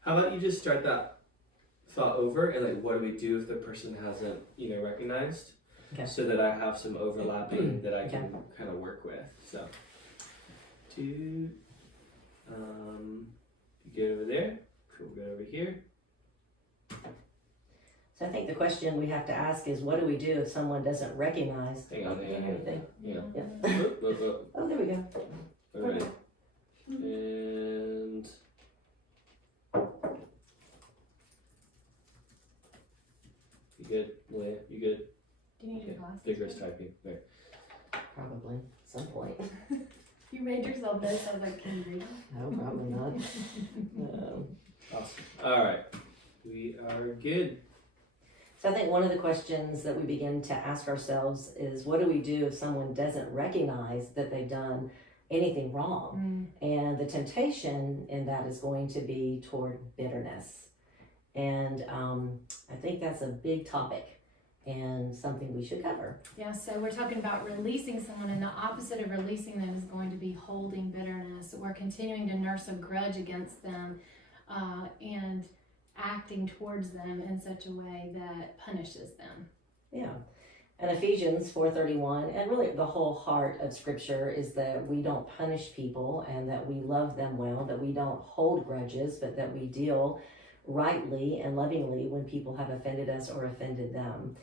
How about you just start that thought over and like, what do we do if the person hasn't, recognized? Okay. So that I have some overlapping that I can kind of work with. So, you good over there? Cool. Good over here. So I think the question we have to ask is, what do we do if someone doesn't recognize Hang on. anything? Yeah. Oh, there we go. All right. And you good, Meleah? You good? Do you need your glasses? Vigorous typing. There. Probably at some point. You made yourself this. I was like, can you read? No, probably not. Awesome. All right. We are good. So I think one of the questions that we begin to ask ourselves is, what do we do if someone doesn't recognize that they've done anything wrong? And the temptation in that is going to be toward bitterness. And I think that's a big topic and something we should cover. Yeah, so we're talking about releasing someone, and the opposite of releasing them is going to be holding bitterness. We're continuing to nurse a grudge against them and acting towards them in such a way that punishes them. Yeah. And Ephesians 4:31, and really the whole heart of Scripture is that we don't punish people and that we love them well, that we don't hold grudges, but that we deal rightly and lovingly when people have offended us or offended them.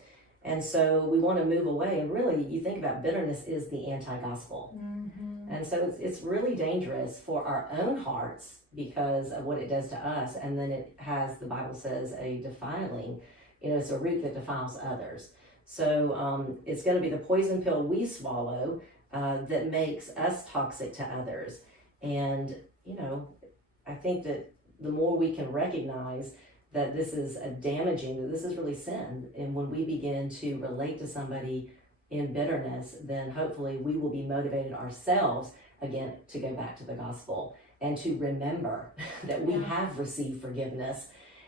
And so we want to move away. And really, you think about bitterness is the anti-gospel. And so it's really dangerous for our own hearts because of what it does to us. And then it has, the Bible says, a defiling, it's a root that defiles others. So it's going to be the poison pill we swallow that makes us toxic to others. And, I think that the more we can recognize that this is that this is really sin. And when we begin to relate to somebody in bitterness, then hopefully we will be motivated ourselves again to go back to the gospel and to remember that we have received forgiveness,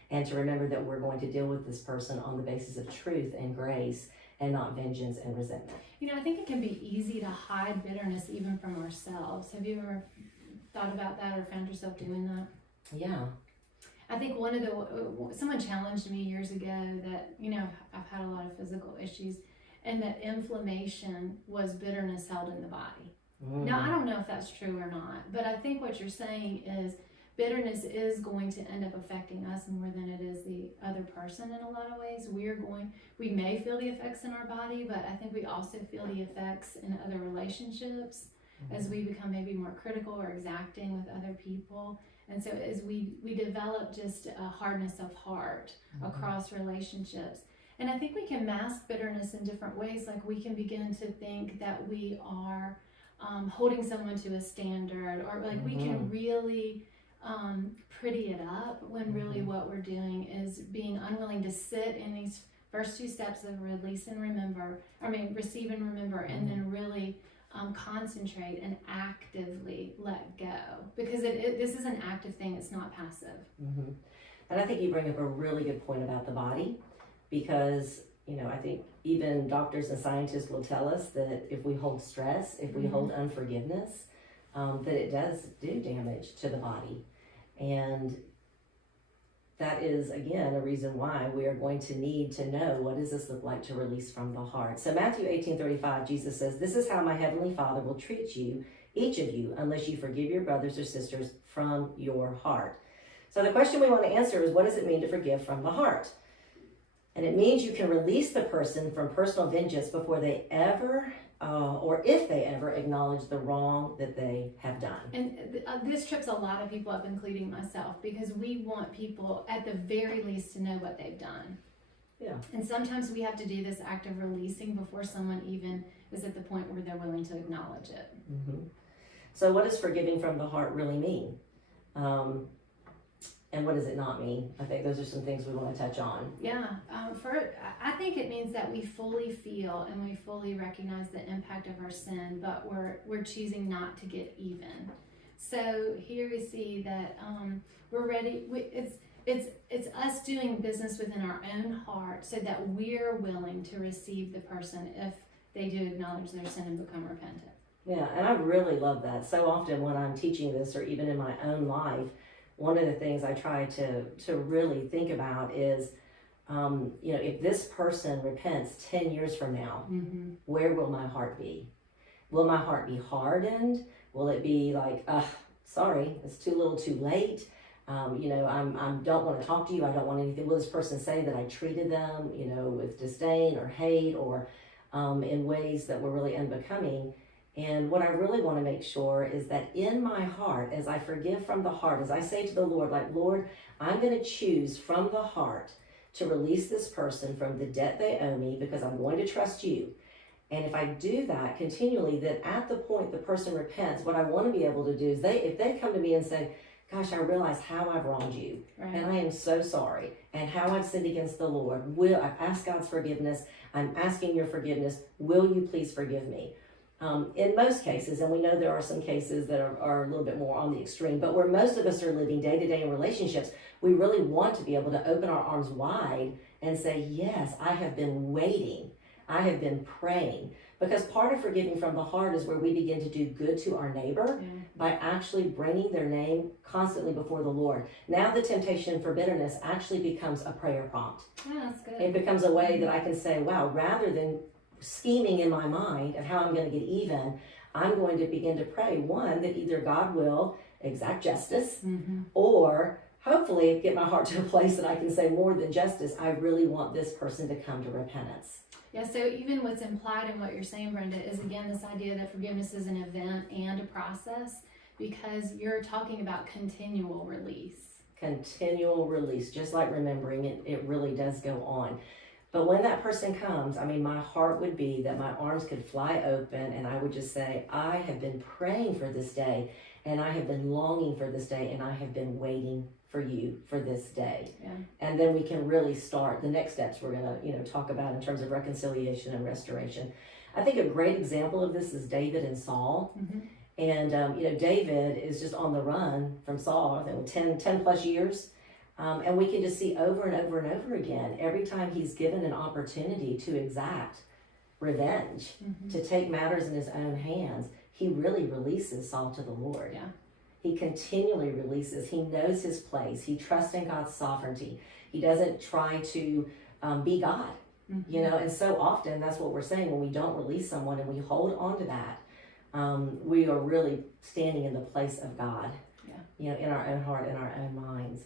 and to remember that we're going to deal with this person on the basis of truth and grace and not vengeance and resentment. I think it can be easy to hide bitterness even from ourselves. Have you ever thought about that or found yourself doing that? Yeah. I think someone challenged me years ago that, I've had a lot of physical issues, and that inflammation was bitterness held in the body. Now, I don't know if that's true or not, but I think what you're saying is bitterness is going to end up affecting us more than it is the other person in a lot of ways. We may feel the effects in our body, but I think we also feel the effects in other relationships as we become maybe more critical or exacting with other people. And so as we develop just a hardness of heart across relationships. And I think we can mask bitterness in different ways. Like we can begin to think that we are holding someone to a standard, or like we can really pretty it up when really what we're doing is being unwilling to sit in these first two steps of receive and remember, and then really concentrate and actively let go, because this is an active thing. It's not passive. And I think you bring up a really good point about the body, because I think even doctors and scientists will tell us that if we hold stress, if we hold unforgiveness, that it does do damage to the body. And that is, again, a reason why we are going to need to know, what does this look like to release from the heart? So Matthew 18:35, Jesus says, "This is how my heavenly Father will treat you, each of you, unless you forgive your brothers or sisters from your heart." So the question we want to answer is, what does it mean to forgive from the heart? And it means you can release the person from personal vengeance before they ever, or if they ever, acknowledge the wrong that they have done. And this trips a lot of people up, including myself, because we want people at the very least to know what they've done. Yeah. And sometimes we have to do this act of releasing before someone even is at the point where they're willing to acknowledge it. So what does forgiving from the heart really mean? And what does it not mean? I think those are some things we want to touch on. Yeah, I think it means that we fully feel and we fully recognize the impact of our sin, but we're choosing not to get even. So here we see that we're ready. It's us doing business within our own heart, so that we're willing to receive the person if they do acknowledge their sin and become repentant. Yeah, and I really love that. So often when I'm teaching this, or even in my own life, one of the things I try to really think about is, if this person repents 10 years from now, where will my heart be? Will my heart be hardened? Will it be like, sorry, it's too little too late? I don't want to talk to you. I don't want anything. Will this person say that I treated them, with disdain or hate, or in ways that were really unbecoming? And what I really want to make sure is that in my heart, as I forgive from the heart, as I say to the Lord, like, Lord, I'm going to choose from the heart to release this person from the debt they owe me, because I'm going to trust you. And if I do that continually, that at the point the person repents, what I want to be able to do is if they come to me and say, gosh, I realize how I've wronged you, right, and I am so sorry, and how I've sinned against the Lord. I've asked God's forgiveness. I'm asking your forgiveness. Will you please forgive me? In most cases, and we know there are some cases that are a little bit more on the extreme, but where most of us are living day to day in relationships, we really want to be able to open our arms wide and say, yes, I have been waiting. I have been praying. Because part of forgiving from the heart is where we begin to do good to our neighbor by actually bringing their name constantly before the Lord. Now the temptation for bitterness actually becomes a prayer prompt. Yeah, that's good. It becomes a way that I can say, wow, rather than scheming in my mind of how I'm going to get even, I'm going to begin to pray, one, that either God will exact justice, or hopefully get my heart to a place that I can say more than justice. I really want this person to come to repentance. Yeah, so even what's implied in what you're saying, Brenda, is again this idea that forgiveness is an event and a process, because you're talking about continual release. Continual release, just like remembering it really does go on. But when that person comes, my heart would be that my arms could fly open and I would just say, I have been praying for this day, and I have been longing for this day, and I have been waiting for you for this day. Yeah. And then we can really start the next steps we're going to, talk about in terms of reconciliation and restoration. I think a great example of this is David and Saul. And, David is just on the run from Saul, I think 10 plus years. And we can just see over and over and over again, every time he's given an opportunity to exact revenge, to take matters in his own hands, he really releases Saul to the Lord. Yeah. He continually releases. He knows his place. He trusts in God's sovereignty. He doesn't try to be God, and so often that's what we're saying when we don't release someone and we hold on to that. We are really standing in the place of God, in our own heart, in our own minds.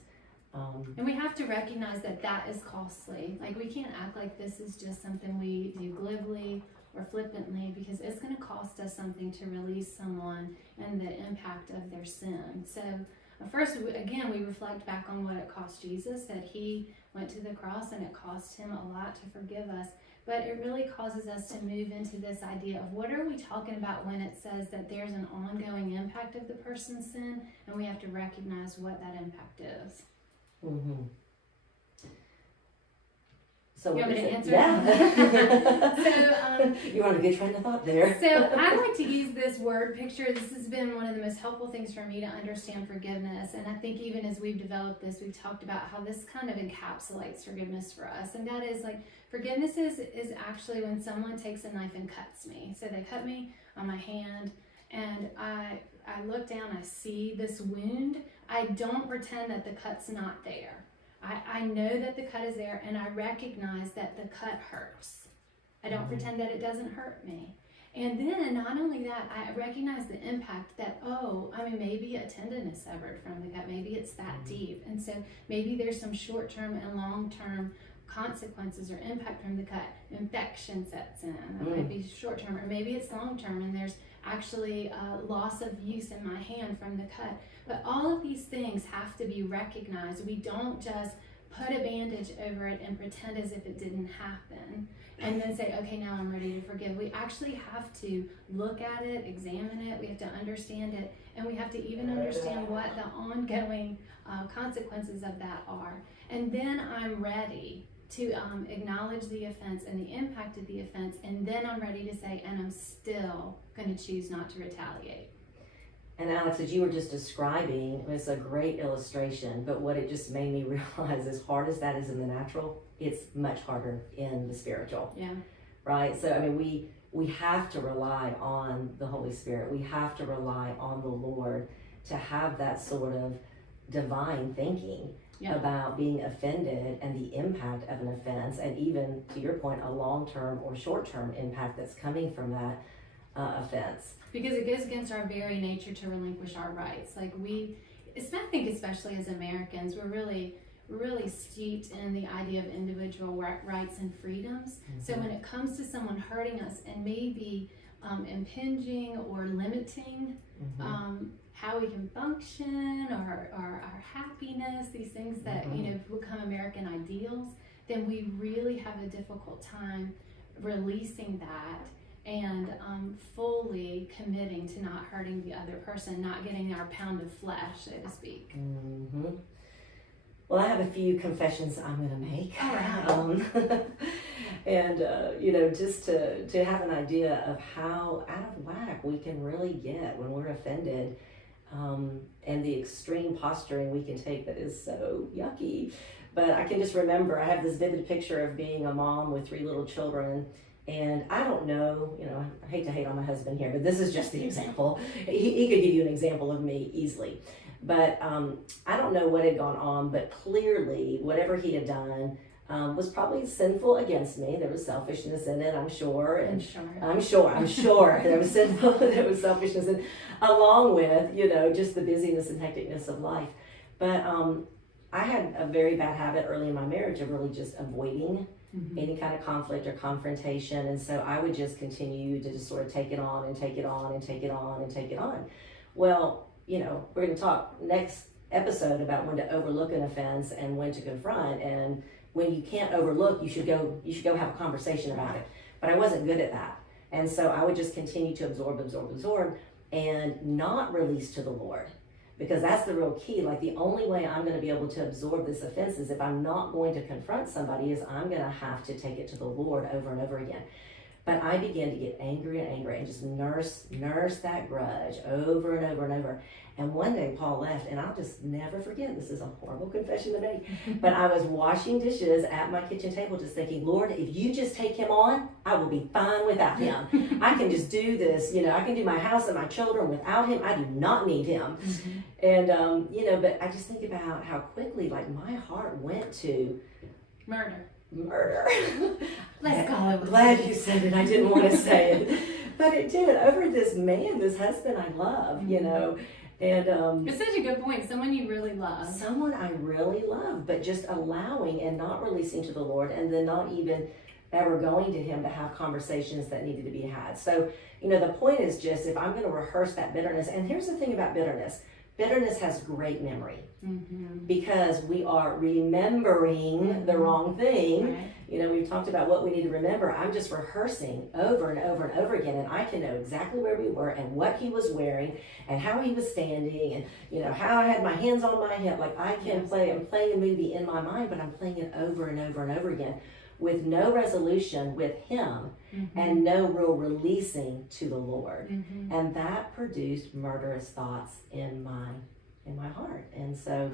And we have to recognize that is costly. Like, we can't act like this is just something we do glibly or flippantly, because it's going to cost us something to release someone and the impact of their sin. So first, again, we reflect back on what it cost Jesus, that he went to the cross and it cost him a lot to forgive us. But it really causes us to move into this idea of what are we talking about when it says that there's an ongoing impact of the person's sin, and we have to recognize what that impact is. So you want me to answer? Yeah. So you're on a good train of thought there. So I like to use this word picture. This has been one of the most helpful things for me to understand forgiveness. And I think even as we've developed this, we've talked about how this kind of encapsulates forgiveness for us. And that is like, forgiveness is actually when someone takes a knife and cuts me. So they cut me on my hand, and I look down, I see this wound. I don't pretend that the cut's not there. I know that the cut is there, and I recognize that the cut hurts. I don't pretend that it doesn't hurt me. And then not only that, I recognize the impact that, maybe a tendon is severed from the cut. Maybe it's that deep. And so maybe there's some short-term and long-term consequences or impact from the cut. Infection sets in. That might be short-term, or maybe it's long-term, and there's actually loss of use in my hand from the cut. But all of these things have to be recognized. We don't just put a bandage over it and pretend as if it didn't happen and then say, okay, now I'm ready to forgive. We actually have to look at it, examine it, we have to understand it, and we have to even understand what the ongoing consequences of that are. And then I'm ready to acknowledge the offense and the impact of the offense, and then I'm ready to say, and I'm still going to choose not to retaliate. And Alex, as you were just describing, it's a great illustration, but what it just made me realize, as hard as that is in the natural, it's much harder in the spiritual. Yeah. Right? So, we we have to rely on the Holy Spirit. We have to rely on the Lord to have that sort of divine thinking about being offended and the impact of an offense, and even, to your point, a long-term or short-term impact that's coming from that offense. Because it goes against our very nature to relinquish our rights. Like I think especially as Americans, we're really steeped in the idea of individual rights and freedoms. So when it comes to someone hurting us and maybe impinging or limiting how we can function or our happiness, these things that become American ideals, then we really have a difficult time releasing that and fully committing to not hurting the other person, not getting our pound of flesh, so to speak. Well, I have a few confessions I'm going to make. All right. And, just to have an idea of how out of whack we can really get when we're offended, and the extreme posturing we can take that is so yucky. But I can just remember, I have this vivid picture of being a mom with 3 little children. And I don't know, I hate to hate on my husband here, but this is just the example. He could give you an example of me easily. But I don't know what had gone on, but clearly whatever he had done was probably sinful against me. There was selfishness in it, I'm sure. I'm sure. There was selfishness in it, along with, just the busyness and hecticness of life. But I had a very bad habit early in my marriage of really just avoiding any kind of conflict or confrontation. And so I would just continue to just sort of take it on and take it on and take it on and take it on. Well, we're going to talk next episode about when to overlook an offense and when to confront. And when you can't overlook, you should go have a conversation about it. But I wasn't good at that. And so I would just continue to absorb and not release to the Lord. Because that's the real key. Like, the only way I'm going to be able to absorb this offense is if I'm not going to confront somebody, is I'm going to have to take it to the Lord over and over again. But I began to get angry and just nurse that grudge over and over and over. And one day Paul left, and I'll just never forget, this is a horrible confession to make, but I was washing dishes at my kitchen table just thinking, Lord, if you just take him on, I will be fine without him. I can just do this, I can do my house and my children without him. I do not need him. And, but I just think about how quickly, like, my heart went to murder. Let's go. I'm glad you said it. I didn't want to say it, but it did, over this husband I love, And it's such a good point. Someone you really love. Someone I really love, but just allowing and not releasing to the Lord, and then not even ever going to him to have conversations that needed to be had. So, the point is just, if I'm going to rehearse that bitterness, and here's the thing about bitterness has great memory, because we are remembering the wrong thing. Right. We've talked about what we need to remember. I'm just rehearsing over and over and over again, and I can know exactly where we were and what he was wearing and how he was standing and, how I had my hands on my hip. Like, I'm playing a movie in my mind, but I'm playing it over and over and over again with no resolution with him and no real releasing to the Lord. And that produced murderous thoughts in my heart. And so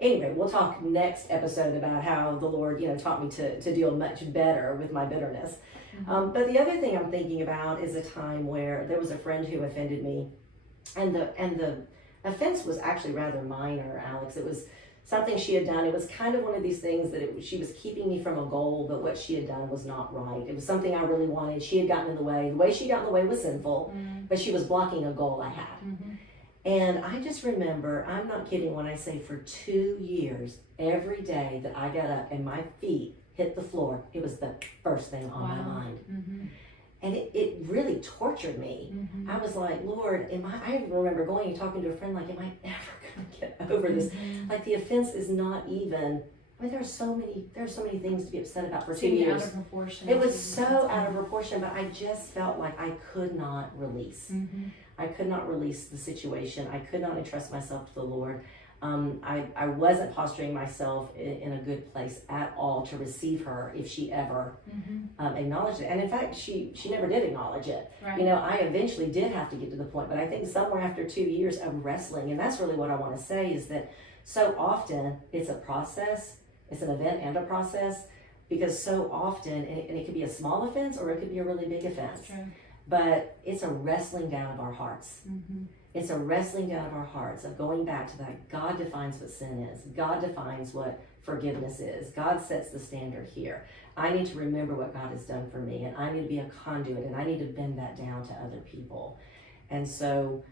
anyway, we'll talk next episode about how the Lord, taught me to deal much better with my bitterness. But the other thing I'm thinking about is a time where there was a friend who offended me, and the offense was actually rather minor, Alex. It was something she had done. It was kind of one of these things that she was keeping me from a goal, but what she had done was not right. It was something I really wanted. She had gotten in the way. The way she got in the way was sinful, but she was blocking a goal I had. And I just remember, I'm not kidding when I say for 2 years, every day that I got up and my feet hit the floor, it was the first thing on my mind. And it really tortured me. I was like, Lord, I remember going and talking to a friend, like, am I ever going to get over this? Like, the offense is not even, there's so many things to be upset about for 2 years. Out of proportion. It was so out of proportion, but I just felt like I could not release. I could not release the situation. I could not entrust myself to the Lord. I wasn't posturing myself in a good place at all to receive her if she ever acknowledged it. And in fact, she never did acknowledge it. Right. I eventually did have to get to the point, but I think somewhere after 2 years of wrestling, and that's really what I want to say, is that so often it's a process, it's an event and a process, because so often, and it could be a small offense or it could be a really big offense. That's true. but it's a wrestling down of our hearts. Mm-hmm. It's a wrestling down of our hearts of going back to that. God defines what sin is. God defines what forgiveness is. God sets the standard here. I need to remember what God has done for me, and I need to be a conduit, and I need to bend that down to other people. And so,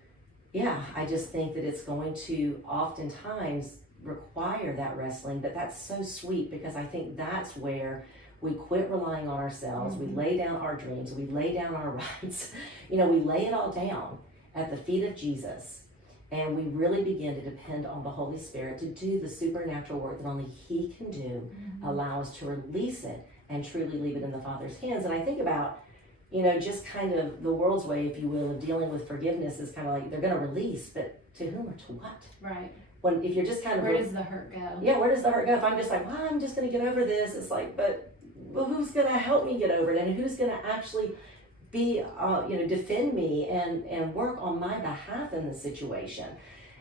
yeah, I just think that it's going to oftentimes require that wrestling, but that's so sweet, because I think that's where we quit relying on ourselves. We lay down our dreams. We lay down our rights. We lay it all down at the feet of Jesus, and we really begin to depend on the Holy Spirit to do the supernatural work that only He can do, allow us to release it and truly leave it in the Father's hands. And I think about, just kind of the world's way, if you will, of dealing with forgiveness is kind of like they're going to release, but to whom or to what? Right. If you're just kind of... Where does the hurt go? Yeah, where does the hurt go? If I'm just like, well, I'm just going to get over this, it's like, but who's going to help me get over it? And who's going to actually be, defend me and work on my behalf in this situation?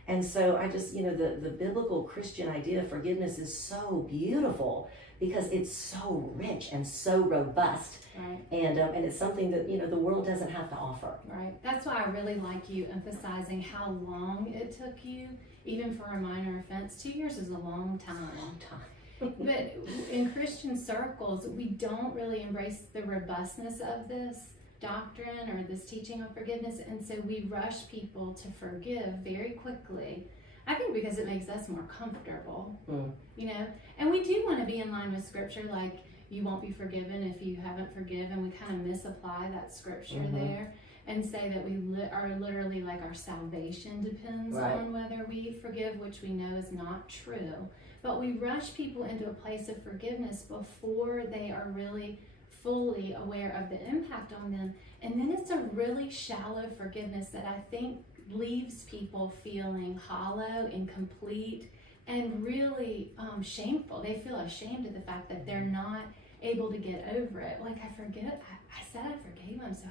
And so I just, the biblical Christian idea of forgiveness is so beautiful because it's so rich and so robust. Right. And it's something that, the world doesn't have to offer. Right. That's why I really like you emphasizing how long it took you, even for a minor offense. 2 years is a long time. A long time. But in Christian circles, we don't really embrace the robustness of this doctrine or this teaching of forgiveness, and so we rush people to forgive very quickly. I think because it makes us more comfortable, and we do want to be in line with Scripture, like you won't be forgiven if you haven't forgiven. We kind of misapply that Scripture there and say that we are literally like our salvation depends on whether we forgive, which we know is not true. But we rush people into a place of forgiveness before they are really fully aware of the impact on them. And then it's a really shallow forgiveness that I think leaves people feeling hollow, incomplete, and really shameful. They feel ashamed of the fact that they're not able to get over it. Like, I said I forgave him, so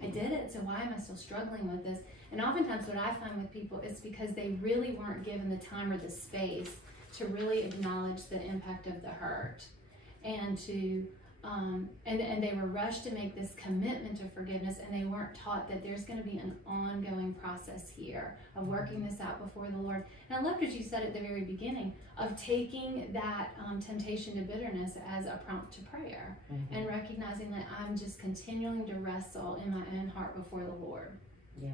I did it, so why am I still struggling with this? And oftentimes what I find with people is because they really weren't given the time or the space to really acknowledge the impact of the hurt, and to and they were rushed to make this commitment to forgiveness, and they weren't taught that there's going to be an ongoing process here of working this out before the Lord. And I loved what you said at the very beginning of taking that temptation to bitterness as a prompt to prayer, and recognizing that I'm just continuing to wrestle in my own heart before the Lord. Yeah.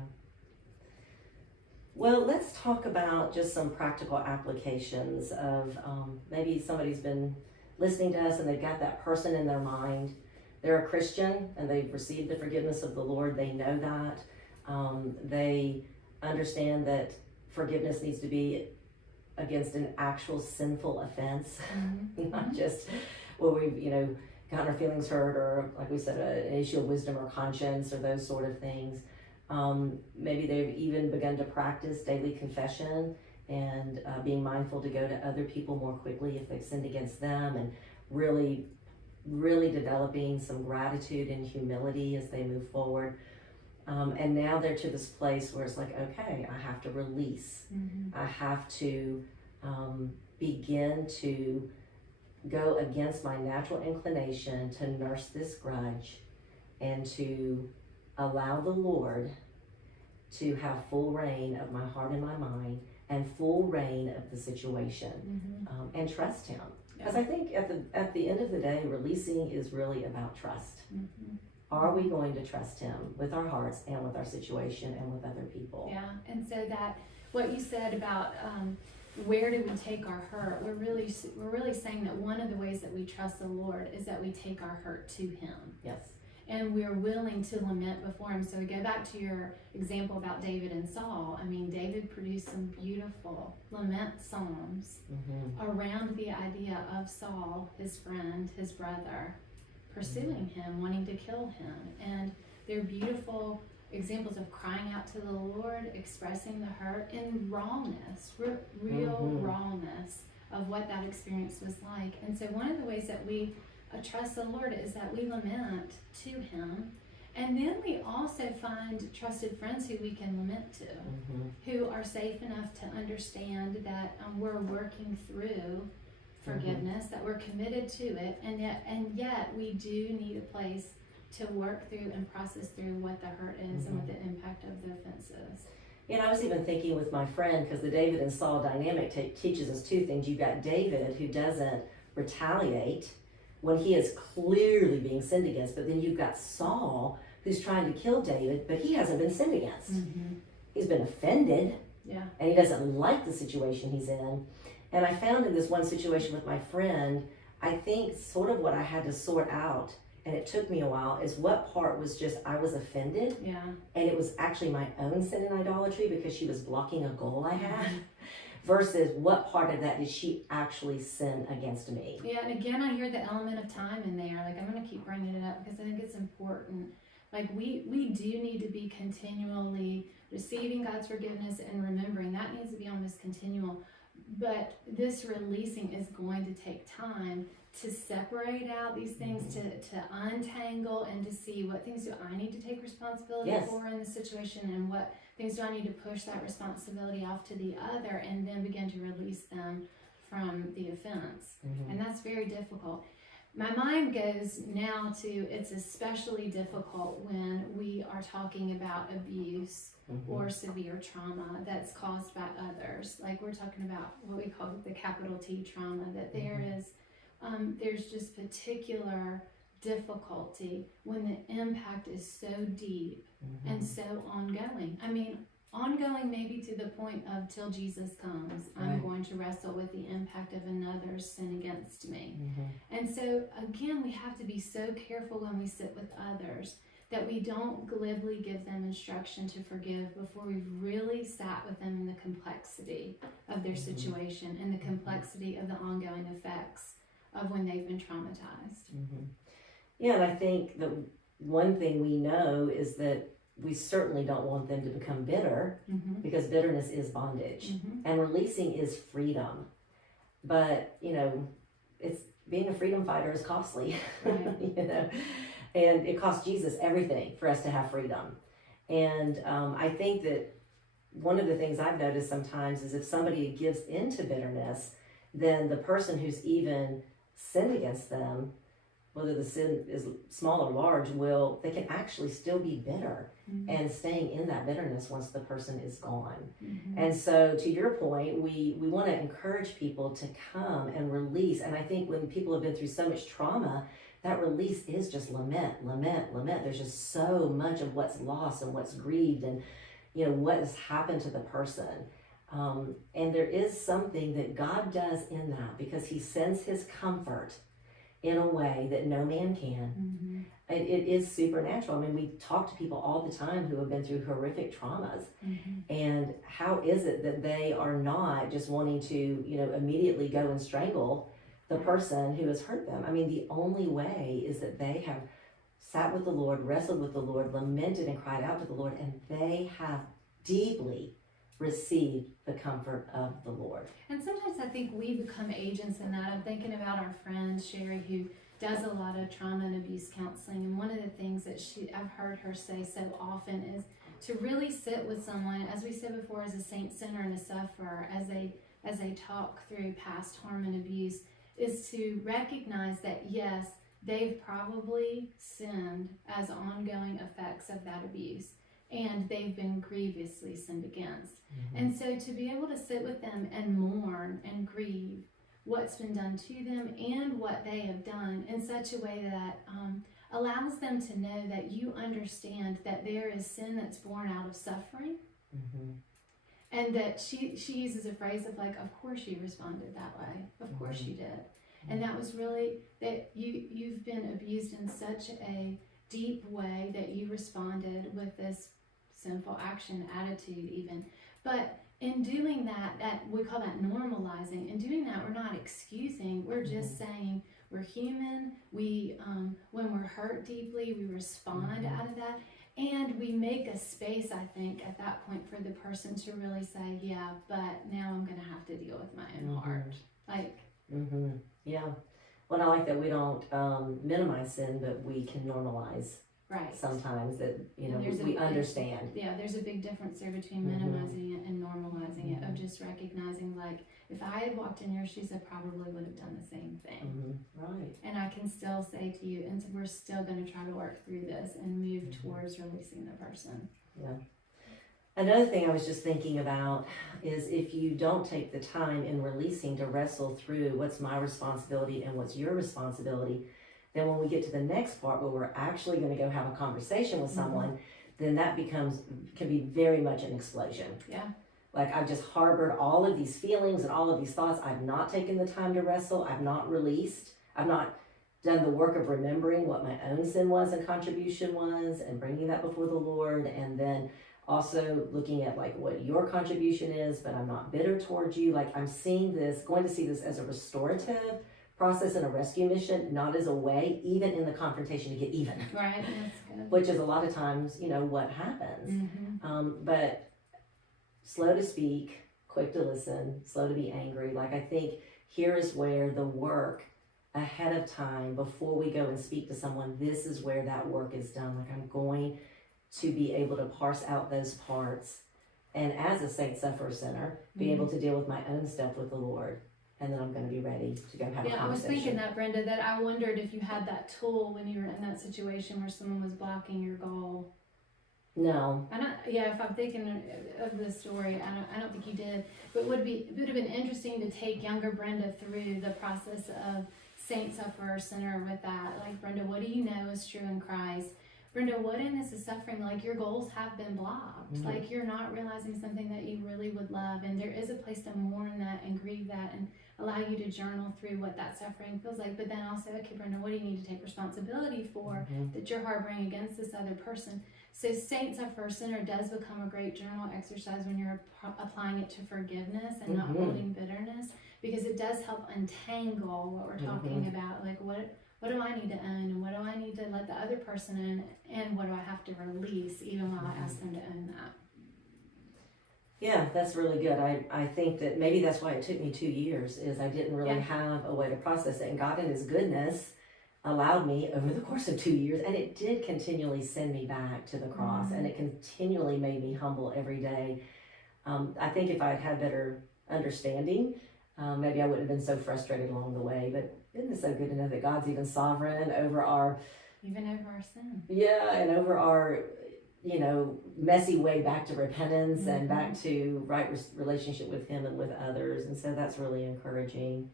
Well, let's talk about just some practical applications of maybe somebody's been listening to us and they've got that person in their mind. They're a Christian and they've received the forgiveness of the Lord. They know that. They understand that forgiveness needs to be against an actual sinful offense, not just where we've, gotten our feelings hurt, or like we said, an issue of wisdom or conscience or those sort of things. Maybe they've even begun to practice daily confession and being mindful to go to other people more quickly if they've sinned against them, and really, really developing some gratitude and humility as they move forward. And now they're to this place where it's like, okay, I have to release. I have to begin to go against my natural inclination to nurse this grudge and to allow the Lord to have full reign of my heart and my mind, and full reign of the situation, and trust Him. Because I think at the end of the day, releasing is really about trust. Are we going to trust Him with our hearts and with our situation and with other people? Yeah, and so that what you said about where do we take our hurt, we're really saying that one of the ways that we trust the Lord is that we take our hurt to Him. Yes. And we're willing to lament before Him. So we go back to your example about David and Saul. I mean, David produced some beautiful lament psalms around the idea of Saul, his friend, his brother, pursuing him, wanting to kill him. And they're beautiful examples of crying out to the Lord, expressing the hurt in rawness, real rawness of what that experience was like. And so one of the ways that we trust the Lord is that we lament to Him, and then we also find trusted friends who we can lament to, who are safe enough to understand that we're working through forgiveness, that we're committed to it, and yet we do need a place to work through and process through what the hurt is and what the impact of the offense is. And I was even thinking with my friend, because the David and Saul dynamic teaches us two things. You've got David, who doesn't retaliate when he is clearly being sinned against, but then you've got Saul, who's trying to kill David, but he hasn't been sinned against. He's been offended, and he doesn't like the situation he's in. And I found in this one situation with my friend, I think sort of what I had to sort out, and it took me a while, is what part was just I was offended, and it was actually my own sin in idolatry because she was blocking a goal I had, versus what part of that did she actually sin against me. Yeah, and again, I hear the element of time in there. Like, I'm going to keep bringing it up because I think it's important. Like, we do need to be continually receiving God's forgiveness and remembering. That needs to be almost continual. But this releasing is going to take time to separate out these things, to untangle, and to see what things do I need to take responsibility for in the situation, and what things do I need to push that responsibility off to the other, and then begin to release them from the offense. And that's very difficult. My mind goes now to, it's especially difficult when we are talking about abuse or severe trauma that's caused by others. Like, we're talking about what we call the capital T trauma, that there is, there's just particular difficulty when the impact is so deep and so ongoing. I mean, ongoing maybe to the point of till Jesus comes, I'm going to wrestle with the impact of another's sin against me. And so again, we have to be so careful when we sit with others that we don't glibly give them instruction to forgive before we've really sat with them in the complexity of their situation and the complexity of the ongoing effects of when they've been traumatized. Yeah, and I think that one thing we know is that we certainly don't want them to become bitter, because bitterness is bondage, and releasing is freedom. But, you know, it's being a freedom fighter is costly, you know, and it cost Jesus everything for us to have freedom. And I think that one of the things I've noticed sometimes is if somebody gives into bitterness, then the person who's even sinned against them, whether the sin is small or large, they can actually still be bitter and staying in that bitterness once the person is gone. And so to your point, we want to encourage people to come and release. And I think when people have been through so much trauma, that release is just lament. There's just so much of what's lost and what's grieved and, you know, what has happened to the person. And there is something that God does in that, because he sends his comfort in a way that no man can. It is supernatural. I mean, we talk to people all the time who have been through horrific traumas. And how is it that they are not just wanting to, you know, immediately go and strangle the person who has hurt them? I mean, the only way is that they have sat with the Lord, wrestled with the Lord, lamented and cried out to the Lord, and they have deeply received the comfort of the Lord. And sometimes I think we become agents in that. I'm thinking about our friend Sherry, who does a lot of trauma and abuse counseling, and one of the things that I've heard her say so often is to really sit with someone, as we said before, as a saint, sinner, and a sufferer, as they talk through past harm and abuse, is to recognize that yes, they've probably sinned as ongoing effects of that abuse, and they've been grievously sinned against. And so to be able to sit with them and mourn and grieve what's been done to them and what they have done in such a way that allows them to know that you understand that there is sin that's born out of suffering. And that she uses a phrase of like, of course you responded that way. Of course you did. And that was really that you've been abused in such a deep way that you responded with this sinful action, attitude even. But in doing that we call that normalizing. In doing that, we're not excusing. We're just saying we're human. We when we're hurt deeply, we respond out of that. And we make a space, I think, at that point for the person to really say, yeah, but now I'm going to have to deal with my own heart. Like, Yeah. Well, I like that we don't minimize sin, but we can normalize Right. sometimes that, you know, And there's we understand. Yeah, there's a big difference there between minimizing it and normalizing it, of just recognizing, like, if I had walked in your shoes, I probably would have done the same thing. Right. And I can still say to you, and so we're still going to try to work through this and move towards releasing the person. Yeah. Another thing I was just thinking about is if you don't take the time in releasing to wrestle through what's my responsibility and what's your responsibility, then when we get to the next part where we're actually going to go have a conversation with someone, then that can be very much an explosion. Yeah. Like, I've just harbored all of these feelings and all of these thoughts. I've not taken the time to wrestle. I've not released. I've not done the work of remembering what my own sin was and contribution was and bringing that before the Lord. And then also looking at like what your contribution is, but I'm not bitter towards you. Like, I'm going to see this as a restorative process and a rescue mission, not as a way, even in the confrontation, to get even. Right, that's good. Which is a lot of times, you know, what happens. But slow to speak, quick to listen, slow to be angry. Like, I think here is where the work ahead of time, before we go and speak to someone, this is where that work is done. Like, I'm going to be able to parse out those parts, and as a saint sufferer sinner, be able to deal with my own stuff with the Lord, and then I'm going to be ready to go have a conversation. I was thinking that, Brenda, that I wondered if you had that tool when you were in that situation where someone was blocking your goal. No. If I'm thinking of the story, I don't think you did, but it would have been interesting to take younger Brenda through the process of saint sufferer sinner with that. Like, Brenda, what do you know is true in Christ? Brenda, what in this is suffering? Like, your goals have been blocked. Like, you're not realizing something that you really would love. And there is a place to mourn that and grieve that and allow you to journal through what that suffering feels like. But then also, okay, Brenda, what do you need to take responsibility for that you're harboring against this other person? So saint sufferer sinner does become a great journal exercise when you're applying it to forgiveness and not holding bitterness, because it does help untangle what we're talking about. Like, what do I need to own, and what do I need to let the other person own, and what do I have to release even while I ask them to own that? Yeah, that's really good. I think that maybe that's why it took me 2 years, is I didn't really have a way to process it. And God in his goodness allowed me over the course of 2 years, and it did continually send me back to the cross, and it continually made me humble every day. I think if I had had better understanding, maybe I wouldn't have been so frustrated along the way. But isn't it so good to know that God's even sovereign over our sin? Yeah, and over our, you know, messy way back to repentance and back to right relationship with him and with others. And so that's really encouraging.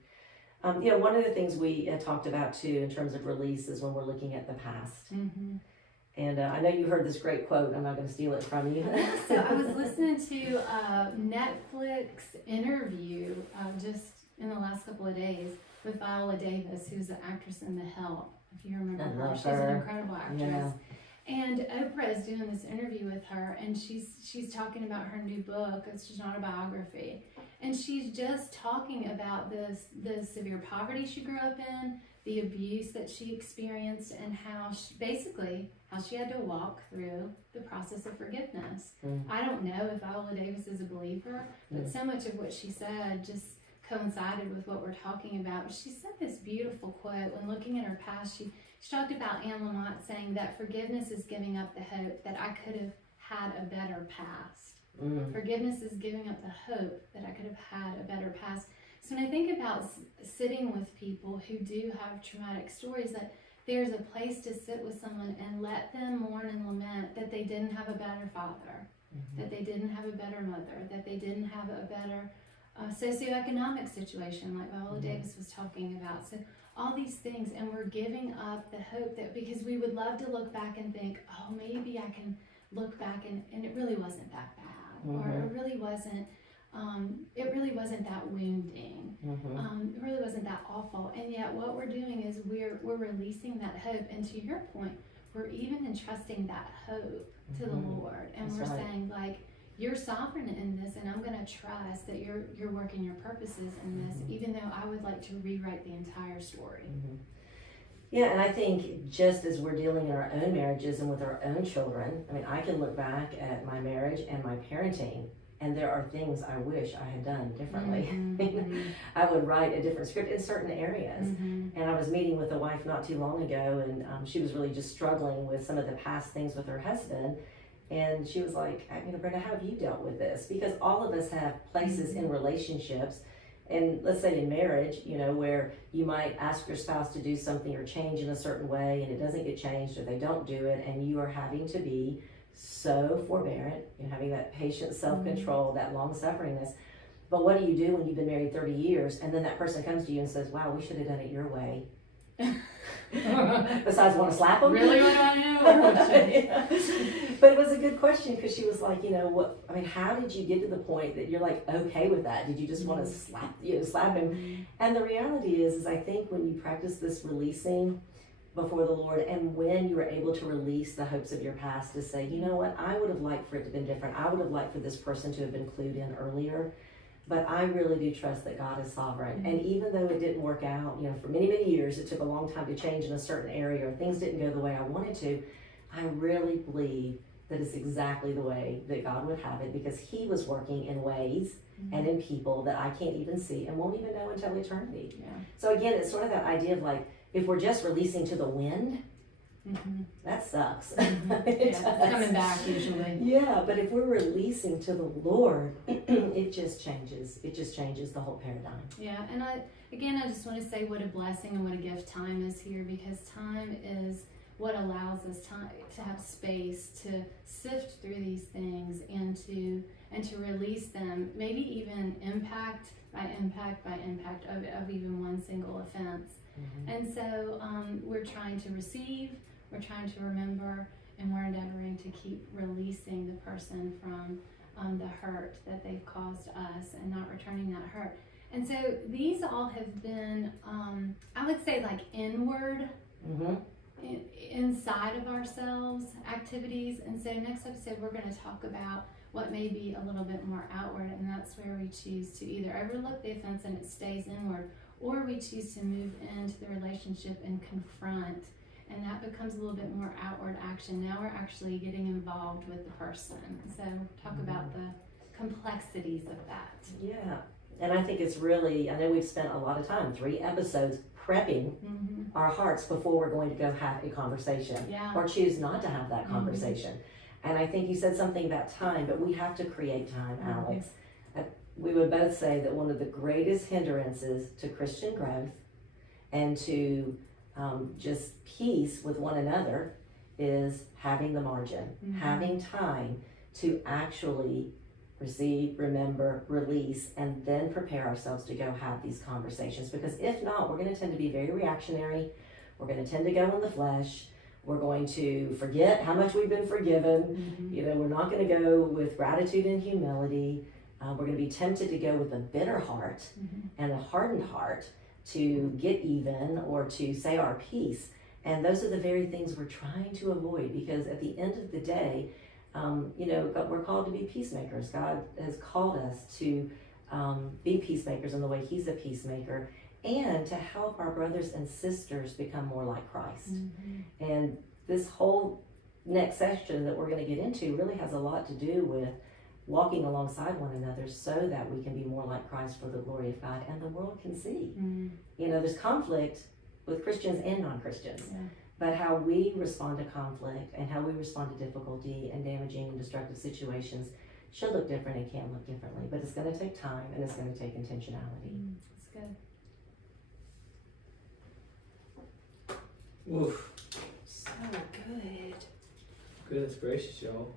You know, one of the things we talked about too in terms of release is when we're looking at the past. And I know you heard this great quote. I'm not going to steal it from you. So I was listening to a Netflix interview just in the last couple of days with Viola Davis, who's the actress in The Help. If you remember her, she's an incredible actress. Yeah. And Oprah is doing this interview with her, and she's talking about her new book. It's not a biography, and she's just talking about the severe poverty she grew up in, the abuse that she experienced, and how she had to walk through the process of forgiveness. I don't know if Viola Davis is a believer, but so much of what she said just coincided with what we're talking about. She said this beautiful quote when looking at her past. She talked about Anne Lamott saying that forgiveness is giving up the hope that I could have had a better past. Forgiveness is giving up the hope that I could have had a better past. So when I think about sitting with people who do have traumatic stories, that there's a place to sit with someone and let them mourn and lament that they didn't have a better father, that they didn't have a better mother, that they didn't have a better socioeconomic situation like Viola Davis was talking about. So all these things, and we're giving up the hope that, because we would love to look back and think, oh, maybe I can look back and it really wasn't that bad, or it really wasn't that wounding, it really wasn't that awful. And yet what we're doing is we're releasing that hope, and to your point, we're even entrusting that hope to the Lord, and we're saying, like, you're sovereign in this, and I'm going to trust that you're working your purposes in this, even though I would like to rewrite the entire story. Yeah, and I think just as we're dealing in our own marriages and with our own children, I mean, I can look back at my marriage and my parenting And there are things I wish I had done differently. Mm-hmm. I would write a different script in certain areas. Mm-hmm. And I was meeting with a wife not too long ago, and she was really just struggling with some of the past things with her husband. And she was like, Brenda, how have you dealt with this? Because all of us have places in relationships, and let's say in marriage, where you might ask your spouse to do something or change in a certain way, and it doesn't get changed, or they don't do it, and you are having to be so forbearant, having that patient self-control, that long-sufferingness. But what do you do when you've been married 30 years, and then that person comes to you and says, wow, we should have done it your way? Besides want to slap them? Really, what do I know? Yeah. But it was a good question, because she was like, how did you get to the point that you're like okay with that? Did you just want to slap him? And the reality is I think when you practice this releasing before the Lord, and when you were able to release the hopes of your past, to say, you know what, I would have liked for it to have been different. I would have liked for this person to have been clued in earlier. But I really do trust that God is sovereign. And even though it didn't work out, for many, many years, it took a long time to change in a certain area, or things didn't go the way I wanted to, I really believe that it's exactly the way that God would have it, because He was working in ways and in people that I can't even see and won't even know until eternity. Yeah. So again, it's sort of that idea of like, if we're just releasing to the wind, that sucks. It's coming back usually. Yeah, but if we're releasing to the Lord, it just changes. It just changes the whole paradigm. Yeah, and I just want to say what a blessing and what a gift time is here, because time is what allows us time to have space to sift through these things and to release them, maybe even impact by impact of even one single offense. And so we're trying to receive, we're trying to remember, and we're endeavoring to keep releasing the person from the hurt that they've caused us, and not returning that hurt. And so these all have been, I would say, like inward, inside of ourselves activities. And so next episode we're going to talk about what may be a little bit more outward, and that's where we choose to either overlook the offense and it stays inward, or we choose to move into the relationship and confront, and that becomes a little bit more outward action. Now we're actually getting involved with the person. So we'll talk about the complexities of that. Yeah, and I think it's really, I know we've spent a lot of time, 3 episodes, prepping our hearts before we're going to go have a conversation, or choose not to have that conversation. And I think you said something about time, but we have to create time, Alex. We would both say that one of the greatest hindrances to Christian growth and to just peace with one another is having the margin, having time to actually receive, remember, release, and then prepare ourselves to go have these conversations. Because if not, we're going to tend to be very reactionary. We're going to tend to go in the flesh. We're going to forget how much we've been forgiven. We're not going to go with gratitude and humility. We're going to be tempted to go with a bitter heart and a hardened heart to get even or to say our piece. And those are the very things we're trying to avoid, because at the end of the day, we're called to be peacemakers. God has called us to be peacemakers in the way He's a peacemaker, and to help our brothers and sisters become more like Christ. And this whole next section that we're going to get into really has a lot to do with walking alongside one another so that we can be more like Christ for the glory of God, and the world can see. There's conflict with Christians and non-Christians, but how we respond to conflict and how we respond to difficulty and damaging and destructive situations should look different and can look differently. But it's going to take time, and it's going to take intentionality. That's good. Oof. So good. Goodness gracious, y'all.